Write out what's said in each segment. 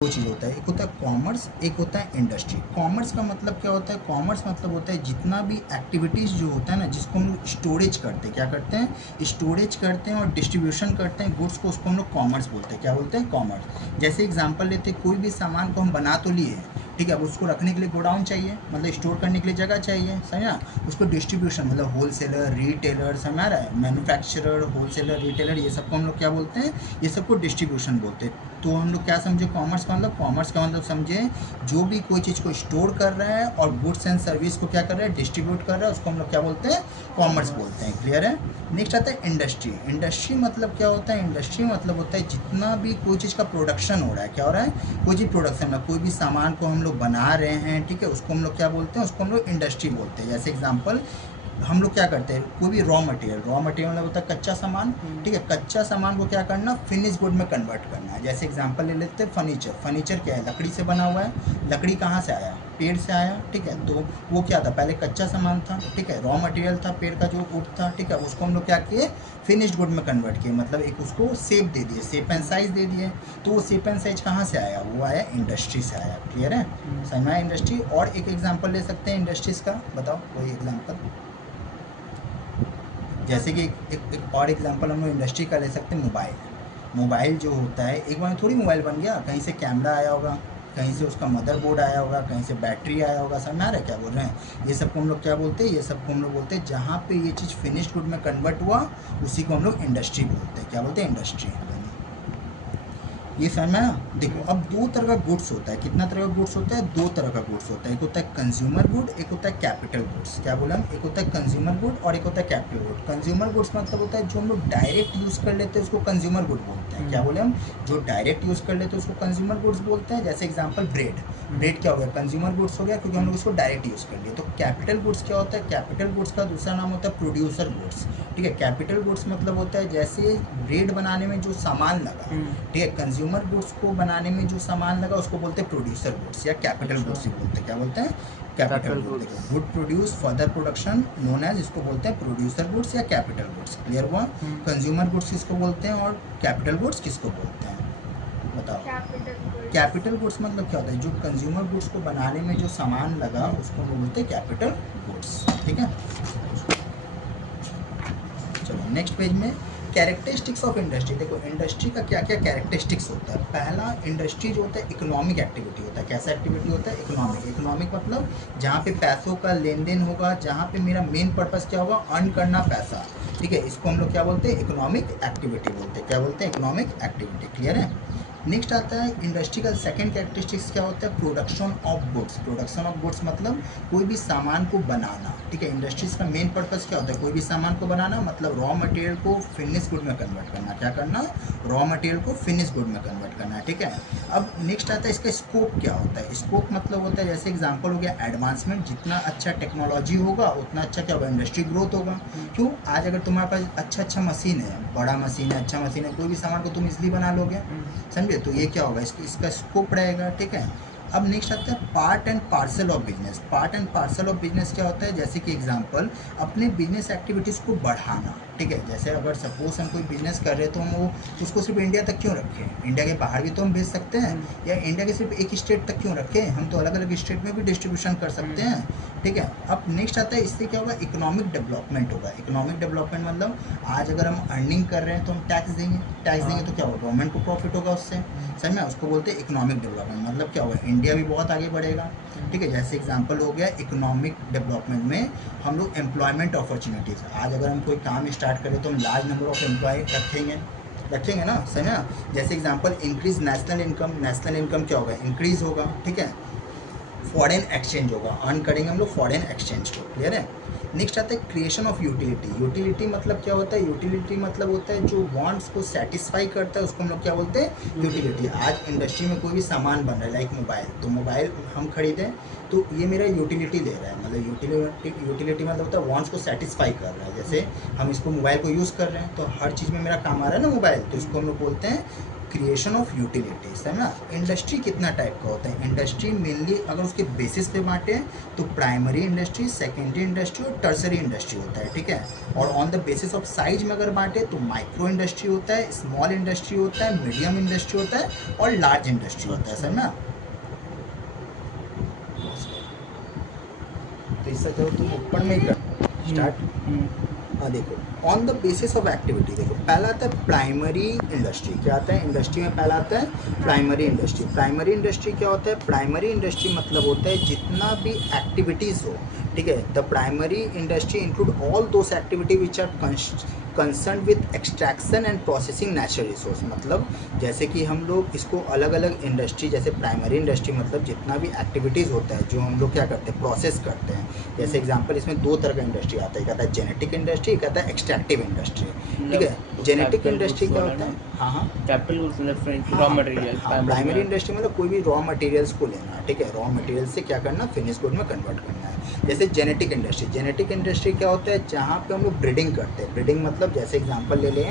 दो चीज़ होता है, एक होता है कॉमर्स, एक होता है इंडस्ट्री। कॉमर्स का मतलब क्या होता है? कॉमर्स मतलब होता है जितना भी एक्टिविटीज़ जो होता है ना, जिसको हम लोग स्टोरेज करते हैं, क्या करते हैं? स्टोरेज करते हैं और डिस्ट्रीब्यूशन करते हैं गुड्स को, उसको हम लोग कॉमर्स बोलते हैं। क्या बोलते हैं? कॉमर्स। जैसे एग्जांपल लेते हैं, कोई भी सामान को हम बना तो लिए हैं, ठीक है, अब उसको रखने के लिए गोडाउन चाहिए, मतलब स्टोर करने के लिए जगह चाहिए, समझा? उसको डिस्ट्रीब्यूशन मतलब होलसेलर, रिटेलर, समझ रहा है, मैन्युफैक्चरर, होलसेलर, रिटेलर, ये सबको हम लोग क्या बोलते हैं? ये सबको डिस्ट्रीब्यूशन बोलते हैं। तो हम लोग क्या समझे कॉमर्स का मतलब? कॉमर्स का मतलब समझे जो भी कोई चीज़ को स्टोर कर रहा है और गुड्स एंड सर्विस को क्या कर रहा है? डिस्ट्रीब्यूट कर रहा है, उसको हम लोग क्या बोलते हैं? कॉमर्स बोलते हैं। क्लियर है? नेक्स्ट आता है इंडस्ट्री। इंडस्ट्री मतलब क्या होता है? इंडस्ट्री मतलब होता है जितना भी कोई चीज़ का प्रोडक्शन हो रहा है, क्या हो रहा है? कोई चीज़ प्रोडक्शन में, कोई भी सामान को हम लोग बना रहे हैं, ठीक है, उसको हम लोग क्या बोलते हैं? उसको हम लोग इंडस्ट्री बोलते हैं। जैसे एग्जाम्पल हम लोग क्या करते हैं, कोई भी रॉ मटेरियल मतलब होता है कच्चा सामान, ठीक है, कच्चा सामान को क्या करना? फिनिश गुड में कन्वर्ट करना है। जैसे एग्जांपल ले लेते हैं फर्नीचर। फर्नीचर क्या है? लकड़ी से बना हुआ है। लकड़ी कहाँ से आया? पेड़ से आया, ठीक है। तो वो क्या था? पहले कच्चा सामान था, ठीक है, रॉ मटेरियल था, पेड़ का जो वुड था, ठीक है, उसको हम लोग क्या किए? फिनिश्ड गुड में कन्वर्ट किए, मतलब एक उसको शेप दे दिए, शेप एंड साइज दे दिए। तो वो शेप एंड साइज कहाँ से आया? वो आया इंडस्ट्री से आया। क्लियर है? समझ में आया इंडस्ट्री? और एक एग्जाम्पल ले सकते हैं इंडस्ट्रीज़ का, बताओ कोई एग्जाम्पल। जैसे कि एक और एग्जांपल हम लोग इंडस्ट्री का ले सकते हैं, मोबाइल। मोबाइल जो होता है, एक बार थोड़ी मोबाइल बन गया, कहीं से कैमरा आया होगा, कहीं से उसका मदरबोर्ड आया होगा, कहीं से बैटरी आया होगा। समझ में आ रहा है क्या बोल रहे हैं? ये सबको हम लोग क्या बोलते हैं? ये सबको हम लोग बोलते हैं जहाँ पे ये चीज़ फिनिश्ड गुड में कन्वर्ट हुआ, उसी को हम लोग इंडस्ट्री बोलते हैं। क्या बोलते हैं? इंडस्ट्री। ये समझ में आया? देखो अब दो तरह का गुड्स होता है। कितना तरह का गुड्स होता है? दो तरह का गुड्स होता है। एक होता है कंज्यूमर गुड, एक होता है कैपिटल गुड्स। क्या बोला हम? एक होता है कंज्यूमर गुड और एक होता है कैपिटल गुड। कंज्यूमर गुड्स मतलब होता है जो हम लोग डायरेक्ट यूज़ कर लेते हैं, उसको कंज्यूमर गुड बोलते हैं। क्या बोले हम? जो डायरेक्ट यूज़ कर लेते हैं उसको कंज्यूमर गुड्स बोलते हैं। जैसे एग्जाम्पल ब्रेड। ब्रेड क्या हो गया? कंज्यूमर गुड्स हो गया, क्योंकि हम लोग इसको डायरेक्ट यूज़ कर लिए। तो कैपिटल गुड्स क्या होता है? कैपिटल गुड्स का दूसरा नाम होता है प्रोड्यूसर गुड्स। ठीक है, कैपिटल गुड्स मतलब होता है जैसे ब्रेड बनाने में जो सामान लगा, ठीक है, कंज्यूमर गुड्स को बनाने में जो सामान लगा उसको बोलते हैं प्रोड्यूसर गुड्स या कैपिटल गुड्स ही बोलते हैं। क्या बोलते हैं? Capital good. देखो, good produce further production known as, इसको बोलते हैं प्रोड्यूसर गुड्स या कैपिटल गुड्स। क्लियर हुआ? कंज्यूमर गुड्स किसको बोलते हैं और कैपिटल गुड्स किसको बोलते हैं? बताओ। कैपिटल गुड्स मतलब क्या होता है? जो कंज्यूमर गुड्स को बनाने में जो सामान लगा उसको हम बोलते हैं कैपिटल गुड्स। ठीक है, चलो नेक्स्ट पेज में कैरेक्टरिस्टिक्स ऑफ इंडस्ट्री। देखो इंडस्ट्री का क्या क्या कैरेक्टरिस्टिक्स होता है। पहला, इंडस्ट्री जो होता है इकोनॉमिक एक्टिविटी होता है। कैसा एक्टिविटी होता है? इकोनॉमिक। इकोनॉमिक मतलब जहाँ पे पैसों का लेन देन होगा, जहाँ पे मेरा मेन पर्पस क्या होगा? अर्न करना पैसा। ठीक है, इसको हम लोग क्या बोलते हैं? इकोनॉमिक एक्टिविटी बोलते हैं। क्या बोलते हैं? Economic activity. क्लियर है? नेक्स्ट आता है इंडस्ट्री का सेकंड कैरेक्टरिस्टिक्स क्या होता है? Production of goods. Production of goods मतलब कोई भी सामान को बनाना। ठीक है, इंडस्ट्रीज का मेन पर्पस क्या होता है? कोई भी सामान को बनाना, मतलब रॉ मटेरियल को फिनिश गुड में कन्वर्ट करना। क्या करना? रॉ मटेरियल को फिनिश गुड में कन्वर्ट करना है। ठीक है, अब नेक्स्ट आता है इसका स्कोप क्या होता है? स्कोप मतलब होता है जैसे एग्जाम्पल हो गया एडवांसमेंट। जितना अच्छा टेक्नोलॉजी होगा उतना अच्छा क्या होगा? इंडस्ट्री ग्रोथ होगा। क्यों? आज अगर तुम्हारे पास अच्छा मशीन है, बड़ा मशीन है, अच्छा मशीन है, कोई भी सामान को तुम इसलिए बना लोगे, समझे? तो ये क्या होगा? इसका स्कोप रहेगा। ठीक है, अब नेक्स्ट आता है part and parcel of business. Part and parcel of business क्या होता है? जैसे कि एग्जांपल अपने बिजनेस एक्टिविटीज़ को बढ़ाना। ठीक है, जैसे अगर सपोज हम कोई बिजनेस कर रहे हैं तो हम वो उसको सिर्फ इंडिया तक क्यों रखें? इंडिया के बाहर भी तो हम भेज सकते हैं, या इंडिया के सिर्फ एक स्टेट तक क्यों रखें? हम तो अलग अलग स्टेट में भी डिस्ट्रीब्यूशन कर सकते हैं। ठीक है, अब नेक्स्ट आता है इससे क्या होगा? इकोनॉमिक डेवलपमेंट होगा। इकोनॉमिक डेवलपमेंट मतलब आज अगर हम अर्निंग कर रहे हैं तो हम टैक्स देंगे। टैक्स देंगे तो क्या होगा? गवर्नमेंट को प्रॉफिट होगा उससे। समझ में? उसको बोलते हैं इकोनॉमिक डेवलपमेंट। मतलब क्या होगा? इंडिया भी बहुत आगे बढ़ेगा। ठीक है, जैसे एग्जांपल हो गया इकोनॉमिक डेवलपमेंट में हम लोग एम्प्लॉयमेंट अपॉर्चुनिटीज़। आज अगर हम कोई काम स्टार्ट करें तो हम लार्ज नंबर ऑफ एम्प्लॉय रखेंगे ना। समझ ना? जैसे example increase national income. National income क्या होगा? इंक्रीज होगा। ठीक है, फॉरेन एक्सचेंज होगा, अर्न करेंगे हम लोग फॉरेन एक्सचेंज को। क्लियर है? नेक्स्ट आता है क्रिएशन ऑफ यूटिलिटी। यूटिलिटी मतलब क्या होता है? यूटिलिटी मतलब होता है जो वांट्स को सेटिस्फाई करता है, उसको हम लोग क्या बोलते हैं? यूटिलिटी। आज इंडस्ट्री में कोई भी सामान बन रहा है लाइक मोबाइल, तो मोबाइल हम खरीदें तो ये मेरा यूटिलिटी ले रहा है। मतलब यूटिलिटी मतलब होता है वांट्स को सेटिस्फाई कर रहा है। जैसे हम इसको मोबाइल को यूज़ कर रहे हैं तो हर चीज़ में मेरा काम आ रहा है ना मोबाइल, तो इसको हम लोग बोलते हैं क्रिएशन ऑफ यूटिलिटीज है ना। इंडस्ट्री कितना टाइप का होता है, इंडस्ट्री मेनली अगर उसके बेसिस पे बांटे तो प्राइमरी इंडस्ट्री, सेकेंडरी इंडस्ट्री और टर्सरी इंडस्ट्री होता है, ठीक है। और on the basis of size में अगर बांटे तो माइक्रो इंडस्ट्री होता है, स्मॉल इंडस्ट्री होता है, मीडियम इंडस्ट्री होता है और लार्ज इंडस्ट्री होता है, समझा। तो इससे चलो तुम ऊपर में ही कर स्टार्ट। हाँ देखो, on the basis of activity, देखो पहला आता है प्राइमरी इंडस्ट्री। क्या आता है इंडस्ट्री में, पहला आता है प्राइमरी इंडस्ट्री। प्राइमरी इंडस्ट्री क्या होता है, प्राइमरी इंडस्ट्री मतलब होता है जितना भी एक्टिविटीज़ हो, ठीक है। The primary industry include all those activity which are concern with extraction and processing natural resource. मतलब जैसे कि हम लोग इसको अलग अलग इंडस्ट्री, जैसे प्राइमरी इंडस्ट्री मतलब जितना भी एक्टिविटीज़ होता है जो हम लोग क्या करते हैं, प्रोसेस करते हैं। जैसे एग्जांपल इसमें दो तरह का इंडस्ट्री आता है, एक आता है जेनेटिक इंडस्ट्री, एक आता है एक्सट्रैक्टिव इंडस्ट्री, ठीक है। जेनेटिक इंडस्ट्री क्या होता है, हाँ हाँ कैपिटल गुड्स मतलब रॉ मटेरियल। प्राइमरी इंडस्ट्री मतलब कोई भी रॉ मटेरियल्स को लेना, ठीक है। रॉ मटेरियल से क्या करना, फिनिश गुड में कन्वर्ट करना है। जैसे जेनेटिक इंडस्ट्री, जेनेटिक इंडस्ट्री क्या होता है, जहाँ पे हम लोग ब्रीडिंग करते हैं। ब्रीडिंग मतलब जैसे एग्जांपल ले लें,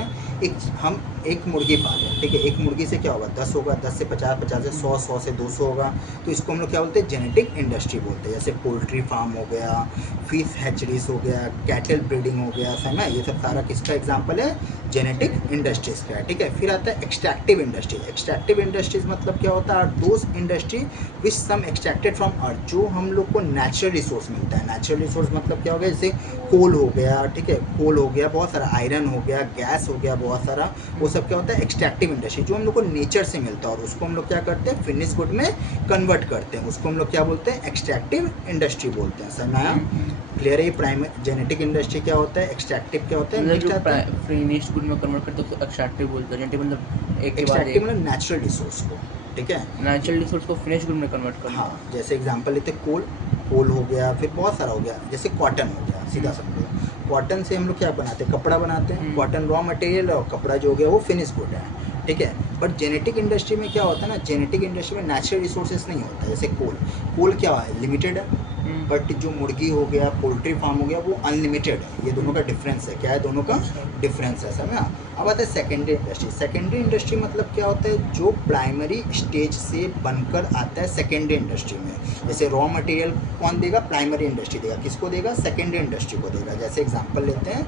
हम एक मुर्गी पालें, ठीक है। एक मुर्गी से क्या होगा, 10 होगा, 10 से 50, 50 से 100, 100 से 200 होगा। तो इसको हम लोग क्या बोलते हैं, जेनेटिक इंडस्ट्री बोलते हैं। जैसे पोल्ट्री फार्म हो गया, फिश हैचरीज हो गया, कैटल ब्रीडिंग हो गया, समझ। ये सब सारा किसका एग्जाम्पल है, जेनेटिक इंडस्ट्रीज का, ठीक है। फिर आता है एक्सट्रैक्टिव इंडस्ट्री। एक्सट्रैक्टिव इंडस्ट्रीज मतलब क्या होता है, those industry which some extracted from earth, जो हम लोग को नेचुरल रिसोर्स मिलता है। नेचुरल रिसोर्स मतलब क्या हो गया, जैसे कोल हो गया, ठीक है, कोल हो गया बहुत सारा, आयरन हो गया, गैस हो गया बहुत सारा, वो सब क्या होता है एक्सट्रैक्टिव इंडस्ट्री, जो हम लोग को नेचर से मिलता है और उसको हम लोग क्या करते हैं, फिनिश गुड में कन्वर्ट करते हैं। उसको हम लोग क्या बोलते हैं, एक्सट्रैक्टिव इंडस्ट्री बोलते हैं। समझ आया, क्लियर है। ये प्राइमरी जेनेटिक इंडस्ट्री क्या होता है, एक्सट्रैक्टिव क्या होता है, नेक्स्ट आता है फिनिश्ड गुड में कन्वर्ट करते हैं तो एक्सट्रैक्टिव बोलते हैं। जेनेटिक मतलब एक के बाद एक्सट्रैक्टिव एक, मतलब नेचुरल रिसोर्स को, ठीक है, नेचुरल रिसोर्स को फिनिश्ड गुड में कन्वर्ट करना। हाँ। जैसे एग्जांपल लेते हैं, कोल, कोल हो गया, फिर बहुत सारा हो गया, जैसे कॉटन हो गया, सीधा समझो। कॉटन से हम लोग क्या बनाते हैं, कपड़ा बनाते हैं। कॉटन रॉ मटेरियल और कपड़ा जो हो गया वो फिनिश गुड है, ठीक है। बट जेनेटिक इंडस्ट्री में क्या होता है ना, जेनेटिक इंडस्ट्री में नेचुरल रिसोर्सेज नहीं होता है। जैसे कोल, कोल क्या है, लिमिटेड है। बट जो मुर्गी हो गया, पोल्ट्री फार्म हो गया, वो अनलिमिटेड है। ये दोनों का डिफरेंस है, क्या है, दोनों का डिफरेंस है, समझा। अब आता है सेकेंडरी इंडस्ट्री। सेकेंडरी इंडस्ट्री मतलब क्या होता है, जो प्राइमरी स्टेज से बनकर आता है सेकेंडरी इंडस्ट्री में। जैसे रॉ मटेरियल कौन देगा, प्राइमरी इंडस्ट्री देगा, किसको देगा, सेकेंडरी इंडस्ट्री को देगा। जैसे एग्जांपल लेते हैं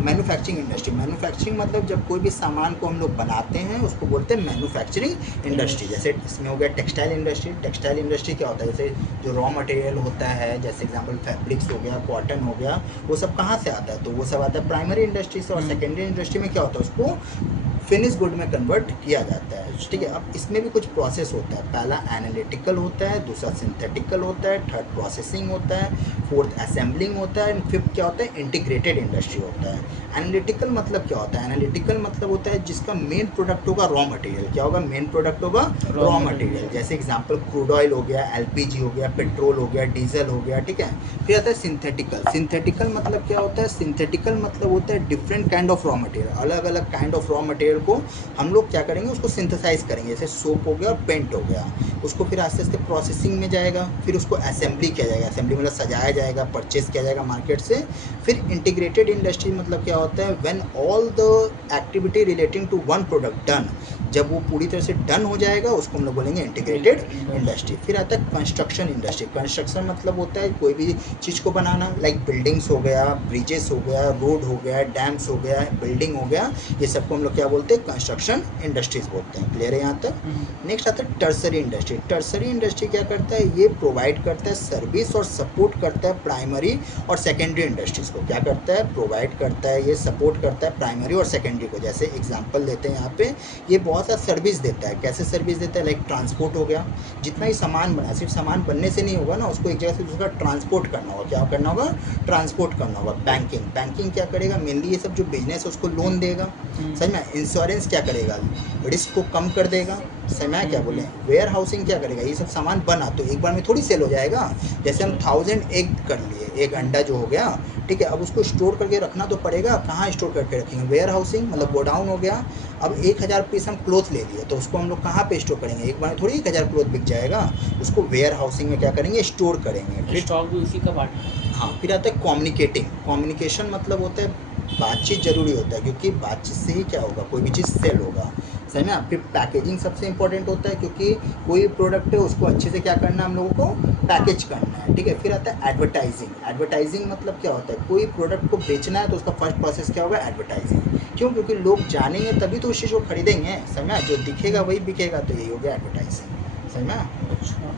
मैन्युफैक्चरिंग इंडस्ट्री। मैन्युफैक्चरिंग मतलब जब कोई भी सामान को हम लोग बनाते हैं उसको बोलते हैं मैन्युफैक्चरिंग इंडस्ट्री। जैसे इसमें हो गया टेक्सटाइल इंडस्ट्री। टेक्सटाइल इंडस्ट्री क्या होता है, जैसे जो रॉ मटेरियल होता है, जैसे एग्जांपल फैब्रिक्स हो गया, कॉटन हो गया, वो सब कहाँ से आता है, तो वो सब आता है प्राइमरी इंडस्ट्री से। और सेकेंडरी इंडस्ट्री में क्या होता है, उसको फिनिश गुड में कन्वर्ट किया जाता है, ठीक है। अब इसमें भी कुछ प्रोसेस होता है, पहला एनालिटिकल होता है, दूसरा सिंथेटिकल होता है, थर्ड प्रोसेसिंग होता है, फोर्थ असेंबलिंग होता है, एंड फिफ्थ क्या होता है, इंटीग्रेटेड इंडस्ट्री होता है। एनालिटिकल मतलब क्या होता है, एनालिटिकल मतलब होता है जिसका मेन प्रोडक्ट होगा रॉ मटेरियल। क्या होगा, मेन प्रोडक्ट होगा रॉ मटेरियल। जैसे एग्जांपल क्रूड ऑयल हो गया, एलपीजी हो गया, पेट्रोल हो गया, डीजल हो गया, ठीक है। फिर आता है सिंथेटिकल। सिंथेटिकल मतलब क्या होता है, सिंथेटिकल मतलब होता है different kind of raw material. अलग अलग काइंड ऑफ रॉ मटेरियल को हम लोग क्या करेंगे, उसको सिंथेसाइज करेंगे। जैसे सोप हो गया, पेंट हो गया, उसको फिर आस्ते आस्ते प्रोसेसिंग में जाएगा, फिर उसको असेंबली किया जाएगा। असेंबली मतलब सजाया जाएगा, परचेज किया जाएगा मार्केट से। फिर इंटीग्रेटेड इंडस्ट्री मतलब क्या होता है, when all the activity relating to one product done, जब वो पूरी तरह से डन हो जाएगा उसको हम लोग बोलेंगे इंटीग्रेटेड इंडस्ट्री। फिर आता है कंस्ट्रक्शन इंडस्ट्री। कंस्ट्रक्शन मतलब होता है कोई भी चीज़ को बनाना, लाइक बिल्डिंग्स हो गया, ब्रिजेस हो गया, रोड हो गया, डैम्स हो गया, बिल्डिंग हो गया, ये सबको हम लोग क्या बोलते हैं, कंस्ट्रक्शन इंडस्ट्रीज बोलते हैं। क्लियर है यहाँ तक। नेक्स्ट आता है टर्सरी इंडस्ट्री। टर्सरी इंडस्ट्री क्या करता है, ये प्रोवाइड करता है सर्विस और सपोर्ट करता है प्राइमरी और सेकेंडरी इंडस्ट्रीज को। क्या करता है, प्रोवाइड करता है, ये सपोर्ट करता है प्राइमरी और सेकेंडरी को। जैसे एग्जांपल लेते हैं यहाँ पे, ये बहुत सा सर्विस देता है। कैसे सर्विस देता है, लाइक ट्रांसपोर्ट हो गया, जितना ही सामान बना, सिर्फ सामान बनने से नहीं होगा ना, उसको एक जगह से दूसरा ट्रांसपोर्ट करना होगा। क्या करना होगा, ट्रांसपोर्ट करना होगा। बैंकिंग, बैंकिंग क्या करेगा, मेनली ये सब जो बिजनेस है उसको लोन देगा, समझ में। इंश्योरेंस क्या करेगा, रिस्क को कम कर देगा, समझ में क्या बोले। वेयर हाउसिंग क्या करेगा, ये सब सामान बना तो एक बार में थोड़ी सेल हो जाएगा। जैसे हम 1000 एग कर लिए, एक अंडा जो हो गया, ठीक है, अब उसको स्टोर करके रखना तो पड़ेगा, कहाँ स्टोर करके रखेंगे, वेयर हाउसिंग मतलब गोडाउन हो गया। अब 1000 पीस हम क्लोथ ले लिए तो उसको हम लोग कहाँ पे स्टोर करेंगे, एक बार में थोड़ी 1000 क्लोथ बिक जाएगा, उसको वेयर हाउसिंग में क्या करेंगे, स्टोर करेंगे। फिर स्टॉक भी उसी का पार्ट है। हाँ, फिर आता है कम्युनिकेटिंग। कम्युनिकेशन मतलब होता है बातचीत जरूरी होता है, क्योंकि बातचीत से ही क्या होगा, कोई भी चीज़ सेल होगा, सही में। फिर पैकेजिंग सबसे इंपॉर्टेंट होता है, क्योंकि कोई प्रोडक्ट है उसको अच्छे से क्या करना है हम लोगों को, पैकेज करना है, ठीक है। फिर आता है एडवर्टाइजिंग। एडवर्टाइजिंग मतलब क्या होता है, कोई प्रोडक्ट को बेचना है तो उसका फर्स्ट प्रोसेस क्या होगा, एडवर्टाइजिंग। क्यों, क्योंकि लोग जानेंगे तभी तो उस चीज़ को खरीदेंगे, समझा। जो दिखेगा वही बिकेगा, तो यही हो गया एडवर्टाइजिंग, समझा। अच्छा।